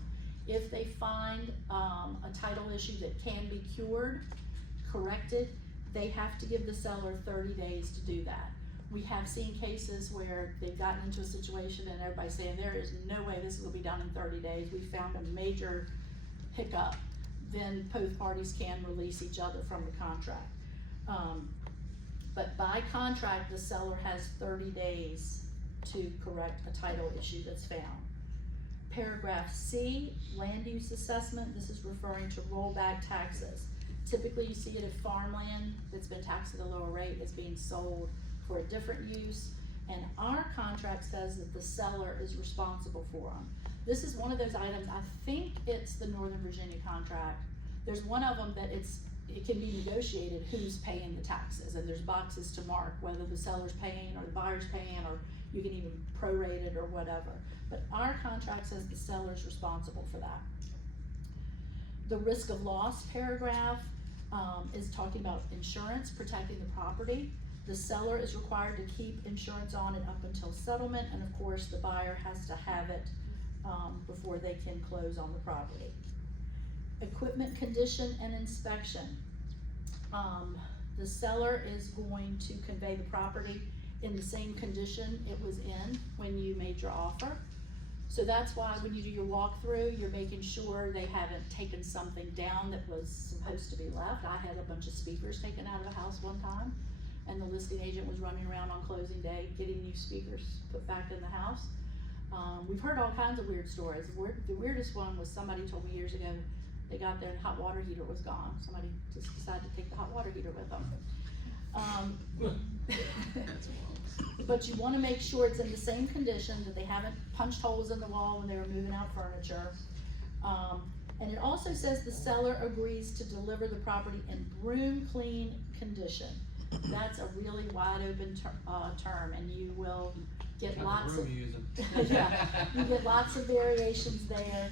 If they find a title issue that can be cured, corrected, they have to give the seller 30 days to do that. We have seen cases where they've gotten into a situation and everybody's saying there is no way this will be done in 30 days. We found a major hiccup. Then both parties can release each other from the contract. But by contract, the seller has 30 days to correct a title issue that's found. Paragraph C, land use assessment. This is referring to rollback taxes. Typically you see it if farmland that's been taxed at a lower rate is being sold for a different use, and our contract says that the seller is responsible for them. This is one of those items, I think it's the Northern Virginia contract. There's one of them that it can be negotiated who's paying the taxes, and there's boxes to mark whether the seller's paying or the buyer's paying, or you can even prorate it or whatever. But our contract says the seller's responsible for that. The risk of loss paragraph is talking about insurance, protecting the property. The seller is required to keep insurance on it up until settlement, and of course the buyer has to have it before they can close on the property. Equipment condition and inspection. The seller is going to convey the property in the same condition it was in when you made your offer. So that's why when you do your walkthrough, you're making sure they haven't taken something down that was supposed to be left. I had a bunch of speakers taken out of the house one time, and the listing agent was running around on closing day getting new speakers put back in the house. We've heard all kinds of weird stories. The weirdest one was somebody told me years ago, they got there and the hot water heater was gone. Somebody just decided to take the hot water heater with them. But you want to make sure it's in the same condition, that they haven't punched holes in the wall when they were moving out furniture. And it also says the seller agrees to deliver the property in broom clean condition. That's a really wide open term, and you will get lots of yeah, you get lots of variations there.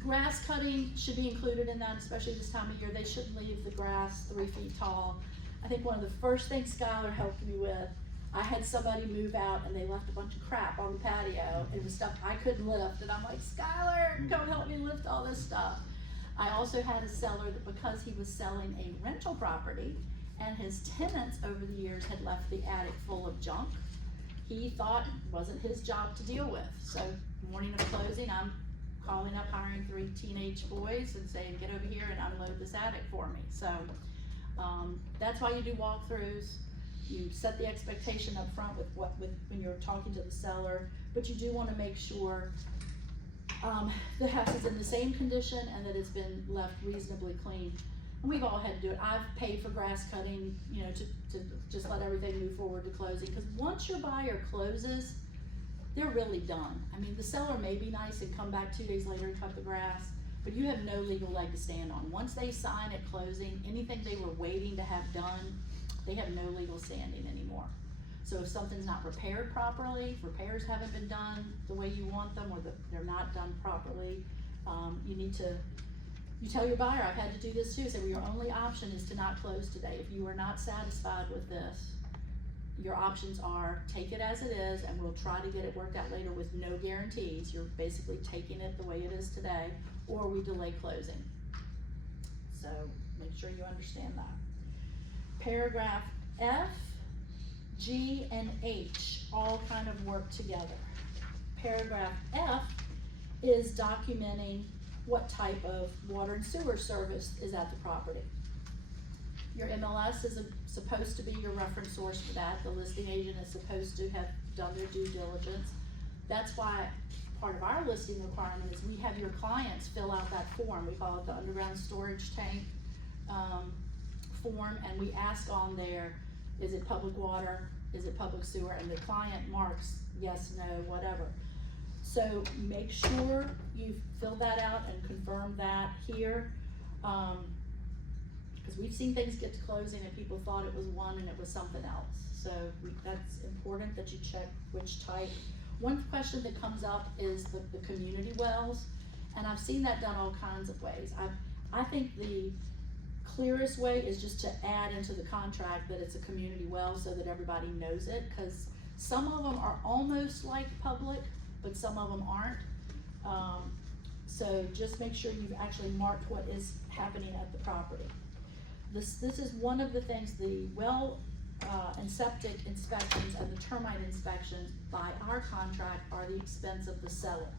Grass cutting should be included in that, especially this time of year. They shouldn't leave the grass 3 feet tall. I think one of the first things Skylar helped me with, I had somebody move out and they left a bunch of crap on the patio. It was stuff I couldn't lift, and I'm like, Skylar, come help me lift all this stuff. I also had a seller that, because he was selling a rental property and his tenants over the years had left the attic full of junk, he thought it wasn't his job to deal with. So morning of closing, I'm calling up, hiring 3 teenage boys and saying, get over here and unload this attic for me. So that's why you do walkthroughs. You set the expectation up front with when you're talking to the seller, but you do want to make sure the house is in the same condition and that it's been left reasonably clean. And we've all had to do it. I've paid for grass cutting, you know, to just let everything move forward to closing, because once your buyer closes, they're really done. I mean, the seller may be nice and come back 2 days later and cut the grass, but you have no legal leg to stand on. Once they sign at closing, anything they were waiting to have done, they have no legal standing anymore. So if something's not repaired properly, if repairs haven't been done the way you want them, or they're not done properly, you tell your buyer, I've had to do this too, say, well, your only option is to not close today. If you are not satisfied with this, your options are take it as it is, and we'll try to get it worked out later with no guarantees. You're basically taking it the way it is today, or we delay closing. So make sure you understand that. Paragraph F, G, and H all kind of work together. Paragraph F is documenting what type of water and sewer service is at the property. Your MLS is supposed to be your reference source for that. The listing agent is supposed to have done their due diligence. That's why part of our listing requirement is we have your clients fill out that form. We call it the underground storage tank form, and we ask on there, is it public water, is it public sewer, and the client marks yes, no, whatever. So make sure you fill that out and confirm that here, because we've seen things get to closing and people thought it was one and it was something else. So that's important that you check which type. One question that comes up is the community wells, and I've seen that done all kinds of ways. I think the clearest way is just to add into the contract that it's a community well so that everybody knows it, because some of them are almost like public, but some of them aren't. So just make sure you've actually marked what is happening at the property. This is one of the things, the well and septic inspections and the termite inspections by our contract are the expense of the seller.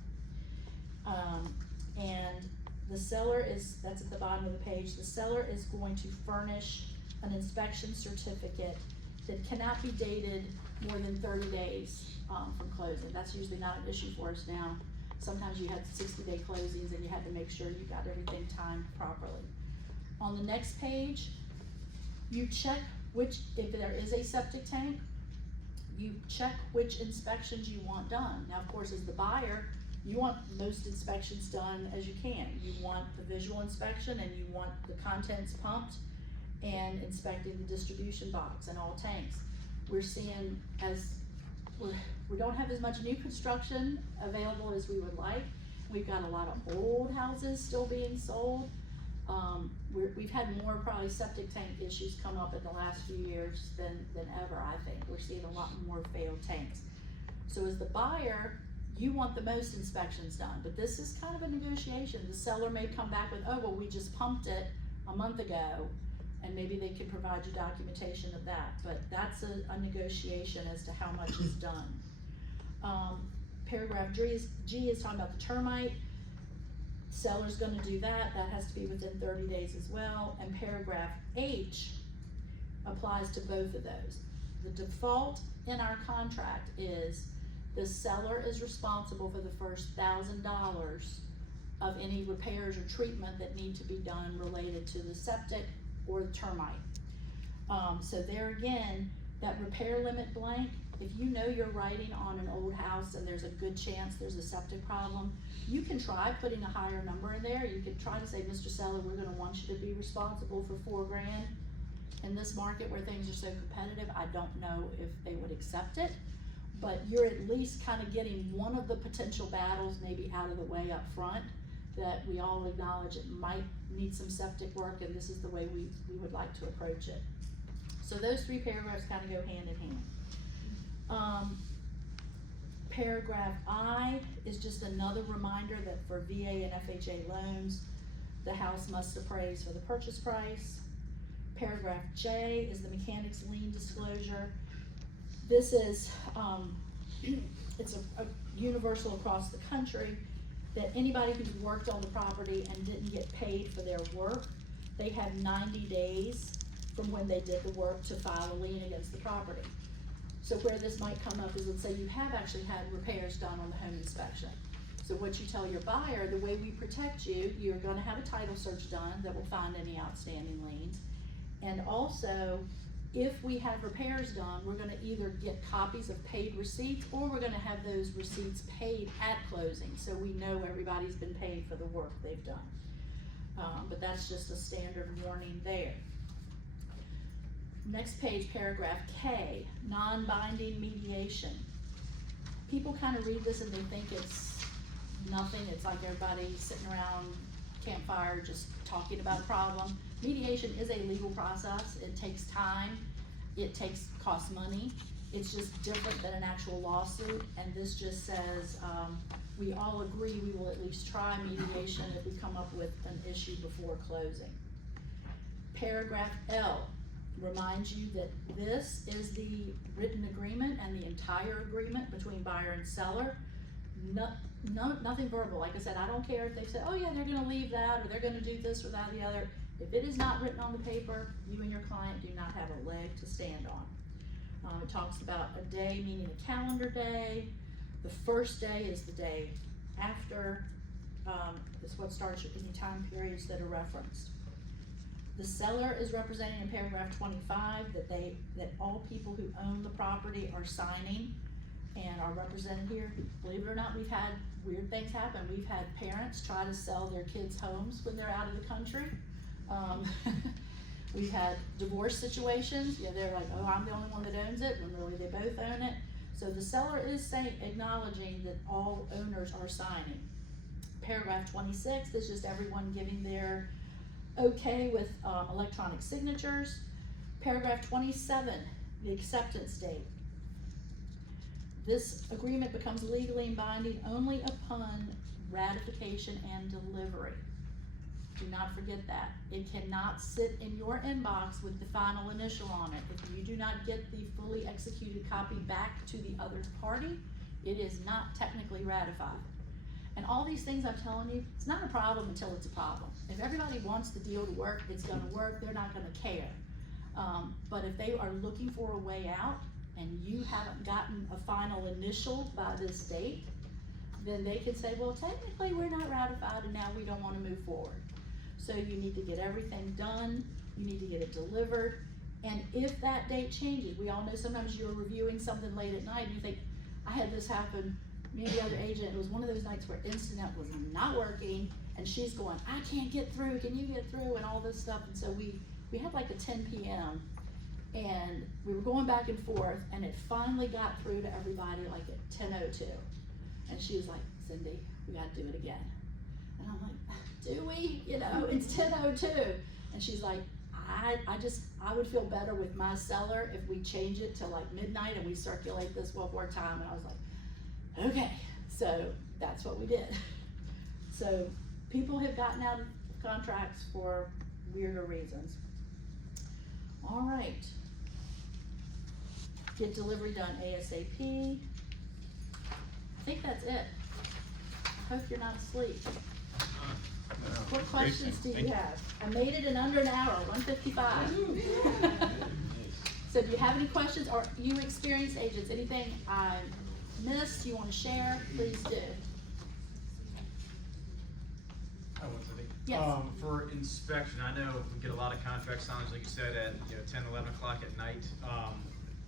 And the seller is, that's at the bottom of the page, the seller is going to furnish an inspection certificate that cannot be dated more than 30 days from closing. That's usually not an issue for us now. Sometimes you had 60-day closings and you had to make sure you got everything timed properly. On the next page, you check if there is a septic tank, you check which inspections you want done. Now, of course, as the buyer, you want most inspections done as you can. You want the visual inspection, and you want the contents pumped and inspecting the distribution box and all tanks. We're seeing we don't have as much new construction available as we would like. We've got a lot of old houses still being sold. We've had more probably septic tank issues come up in the last few years than ever, I think. We're seeing a lot more failed tanks. So as the buyer, you want the most inspections done, but this is kind of a negotiation. The seller may come back with, oh, well, we just pumped it a month ago, and maybe they can provide you documentation of that, but that's a negotiation as to how much is done. Paragraph G is talking about the termite. Seller's gonna do that. That has to be within 30 days as well. And paragraph H applies to both of those. The default in our contract is the seller is responsible for the first $1,000 of any repairs or treatment that need to be done related to the septic or the termite. So there again, that repair limit blank, if you know you're writing on an old house and there's a good chance there's a septic problem, you can try putting a higher number in there. You could try to say, Mr. Seller, we're gonna want you to be responsible for $4,000. In this market where things are so competitive, I don't know if they would accept it, but you're at least kind of getting one of the potential battles maybe out of the way up front, that we all acknowledge it might need some septic work, and this is the way we would like to approach it. So those three paragraphs kind of go hand in hand. Paragraph I is just another reminder that for VA and FHA loans, the house must appraise for the purchase price. Paragraph J is the mechanic's lien disclosure. This is, it's a universal across the country, that anybody who's worked on the property and didn't get paid for their work, they have 90 days from when they did the work to file a lien against the property. So where this might come up is, let's say you have actually had repairs done on the home inspection. So what you tell your buyer, the way we protect you, you're gonna have a title search done that will find any outstanding liens. And also, if we have repairs done, we're gonna either get copies of paid receipts, or we're gonna have those receipts paid at closing, so we know everybody's been paid for the work they've done. But that's just a standard warning there. Next page, paragraph K, non-binding mediation. People kind of read this and they think it's nothing. It's like everybody sitting around campfire just talking about a problem. Mediation is a legal process. It takes time. It costs money. It's just different than an actual lawsuit. And this just says, we all agree we will at least try mediation if we come up with an issue before closing. Paragraph L reminds you that this is the written agreement and the entire agreement between buyer and seller. Nothing verbal. Like I said, I don't care if they say, oh yeah, they're gonna leave that, or they're gonna do this or that or the other. If it is not written on the paper, you and your client do not have a leg to stand on. It talks about a day meaning a calendar day. The first day is the day after. It's what starts any time periods that are referenced. The seller is representing in paragraph 25 that all people who own the property are signing and are represented here. Believe it or not, we've had weird things happen. We've had parents try to sell their kids' homes when they're out of the country. We've had divorce situations. Yeah, they're like, oh, I'm the only one that owns it, when really they both own it. So the seller is acknowledging that all owners are signing. Paragraph 26 is just everyone giving their okay with electronic signatures. Paragraph 27, the acceptance date. This agreement becomes legally binding only upon ratification and delivery. Do not forget that. It cannot sit in your inbox with the final initial on it. If you do not get the fully executed copy back to the other party, it is not technically ratified. And all these things I'm telling you, it's not a problem until it's a problem. If everybody wants the deal to work, it's gonna work, they're not gonna care. But if they are looking for a way out and you haven't gotten a final initial by this date, then they can say, well, technically we're not ratified and now we don't wanna move forward. So you need to get everything done, you need to get it delivered, and if that date changes, we all know sometimes you're reviewing something late at night and you think, I had this happen, me and the other agent, it was one of those nights where Instinet was not working, and she's going, I can't get through, can you get through, and all this stuff, and so we had like a 10 p.m., and we were going back and forth, and it finally got through to everybody like at 10:02, and she was like, Cindy, we gotta do it again. And I'm like, do we? You know, it's 10:02. And she's like, I would feel better with my seller if we change it to like midnight and we circulate this one more time. And I was like, okay. So that's what we did. So people have gotten out of contracts for weirder reasons. All right. Get delivery done ASAP. I think that's it. I hope you're not asleep. What questions do you have? I made it in under an hour, 1:55. So do you have any questions, or you experienced agents, anything I missed you want to share, please do. I want something. Yes. For inspection, I know we get a lot of contract signs, like you said, at 10, 11 o'clock at night.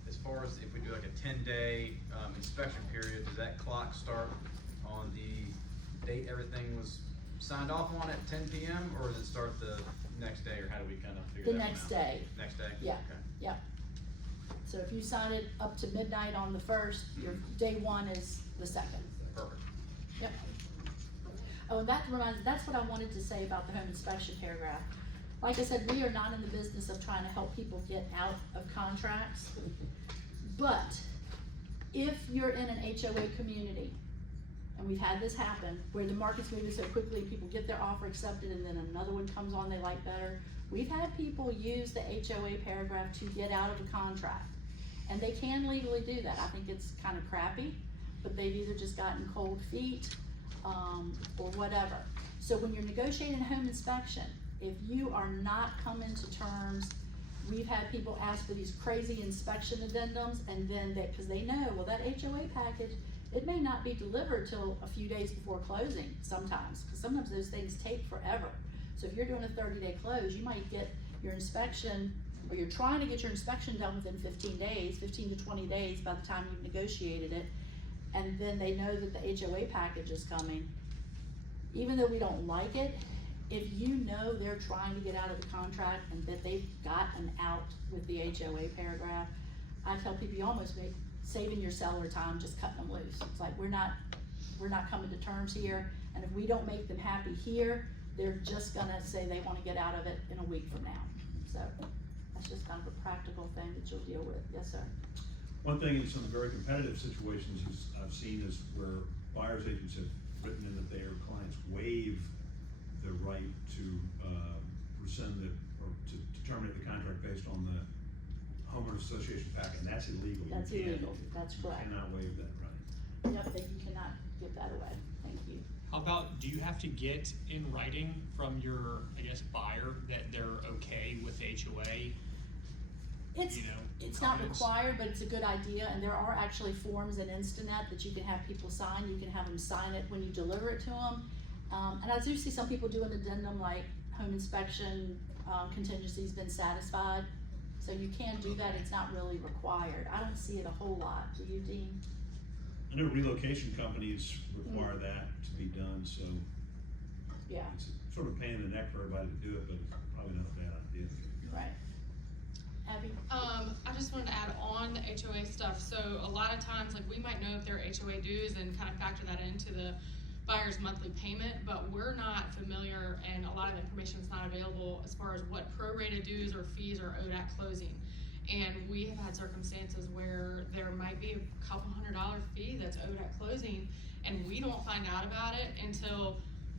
As far as if we do like a 10-day inspection period, does that clock start on the date everything was signed off on at 10 p.m. or does it start the next day, or how do we kind of figure The that next out? day. Next day? Yeah. Okay. Yeah. So if you sign it up to midnight on the 1st, your day 1 is the 2nd. Perfect. Yep. Oh, and that reminds, that's what I wanted to say about the home inspection paragraph. like I said, we are not in the business of trying to help people get out of contracts. But if you're in an HOA community, and we've had this happen, where the market's moving so quickly, people get their offer accepted and then another one comes on they like better. We've had people use the HOA paragraph to get out of a contract. And they can legally do that. I think it's kind of crappy, but they've either just gotten cold feet, or whatever. So when you're negotiating a home inspection, if you are not coming to terms, we've had people ask for these crazy inspection addendums, and then that, cause they know, well, that HOA package, it may not be delivered till a few days before closing sometimes, cause sometimes those things take forever. So if you're doing a 30-day close, you might get your inspection, or you're trying to get your inspection done within 15 days, 15 to 20 days by the time you've negotiated it, and then they know that the HOA package is coming. Even though we don't like it, if you know they're trying to get out of the contract and that they've got an out with the HOA paragraph, I tell people you almost make saving your seller time, just cutting them loose. It's like, we're not coming to terms here, and if we don't make them happy here, they're just gonna say they wanna get out of it in a week from now. So, that's just kind of a practical thing that you'll deal with. Yes, sir? One thing in some very competitive situations I've seen is where buyer's agents have written in that their clients waive the right to rescind it or to terminate the contract based on the homeowners association packet, and that's illegal. That's illegal. That's correct. You cannot waive that right. Yep, that you cannot give that away. Thank you. How about, do you have to get in writing from your, I guess, buyer that they're okay with HOA? It's, You know, it's not comments? required, but it's a good idea, and there are actually forms in Instanet that you can have people sign. You can have them sign it when you deliver it to them. And I do see some people do an addendum like home inspection, contingency's been satisfied. So you can do that, it's not really required. I don't see it a whole lot. Do you, Dean? I know relocation companies require that to be done, so Yeah, it's sort of a pain in the neck for everybody to do it, but it's probably not a bad idea. right. Abby? I just wanted to add on the HOA stuff, so a lot of times, like, we might know if there are HOA dues and kind of factor that into the buyer's monthly payment, but we're not familiar, and a lot of information is not available as far as what prorated dues or fees are owed at closing. And we have had circumstances where there might be a couple $100 fee that's owed at closing, and we don't find out about it until,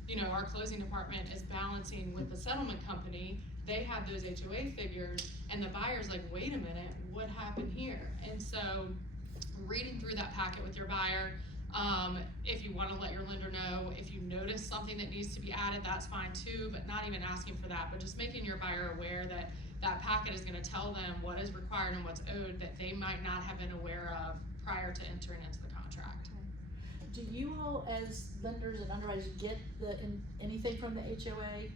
you know, our closing department is balancing with the settlement company. They have those HOA figures, and the buyer's like, wait a minute, what happened here? And so, reading through that packet with your buyer, if you wanna let your lender know, if you notice something that needs to be added, that's fine too, but not even asking for that, but just making your buyer aware that that packet is gonna tell them what is required and what's owed that they might not have been aware of prior to entering into the contract. Do you all, as lenders and underwriters, get anything from the HOA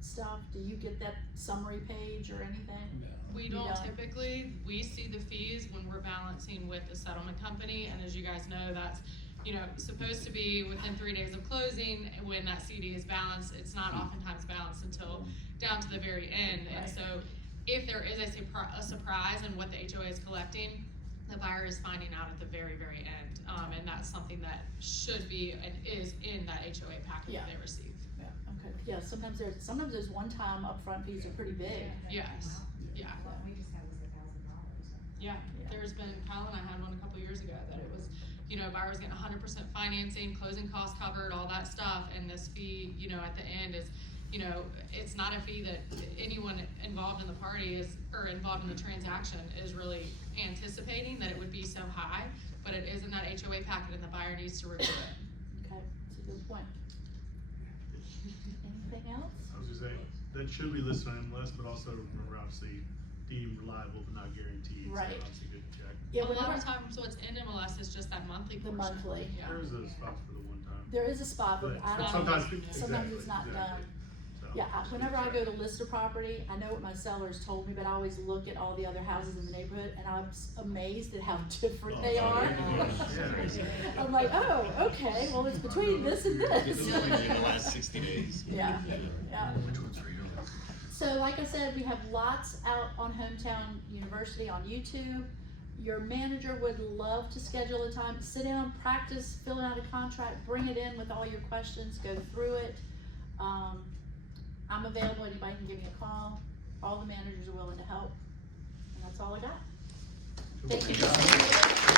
stuff? Do you get that summary page or anything? We You don't don't? typically, we see the fees when we're balancing with the settlement company, and as you guys know, that's, you know, supposed to be within 3 days of closing. When that CD is balanced, it's not oftentimes balanced until down to the very end. And Right. so if there is a surprise in what the HOA is collecting, the buyer is finding out at the very, very end. And that's something that should be and is in that HOA packet Yeah. that they receive. Yeah, okay. Yeah, sometimes those one-time upfront fees are pretty big. Yes, yeah. What we just had was $1,000. Yeah, Yeah. there's been, Kyle and I had one a couple years ago that it was, you know, buyers getting 100% financing, closing costs covered, all that stuff, and this fee, you know, at the end is, you know, it's not a fee that anyone involved in the party is, or involved in the transaction is really anticipating that it would be so high, but it is in that HOA packet and the buyer needs to review it. Okay, that's a good point. Anything else? I was just saying, that should be listed on MLS, but also remember, obviously, deemed reliable but not guaranteed, so Right. obviously good to check. Yeah, A lot whenever, of times, what's in MLS is just that monthly the portion. monthly. Yeah. There is a spot for the one time. There is a spot, but I don't. sometimes, Sometimes it's not exactly. done. So, Yeah, just whenever good I to go check. to list a property, I know what my sellers told me, but I always look at all the other houses in the neighborhood, and I'm amazed at how different Oh, they are. Yeah. I'm like, oh, okay, well, it's between this and this. In the last 60 days. Yeah, yeah. Which one's for you? So like I said, we have lots out on Hometown University on YouTube. Your manager would love to schedule a time, sit down, practice, filling out a contract, bring it in with all your questions, go through it. I'm available, anybody can give me a call, all the managers are willing to help, and that's all I got. Thank you.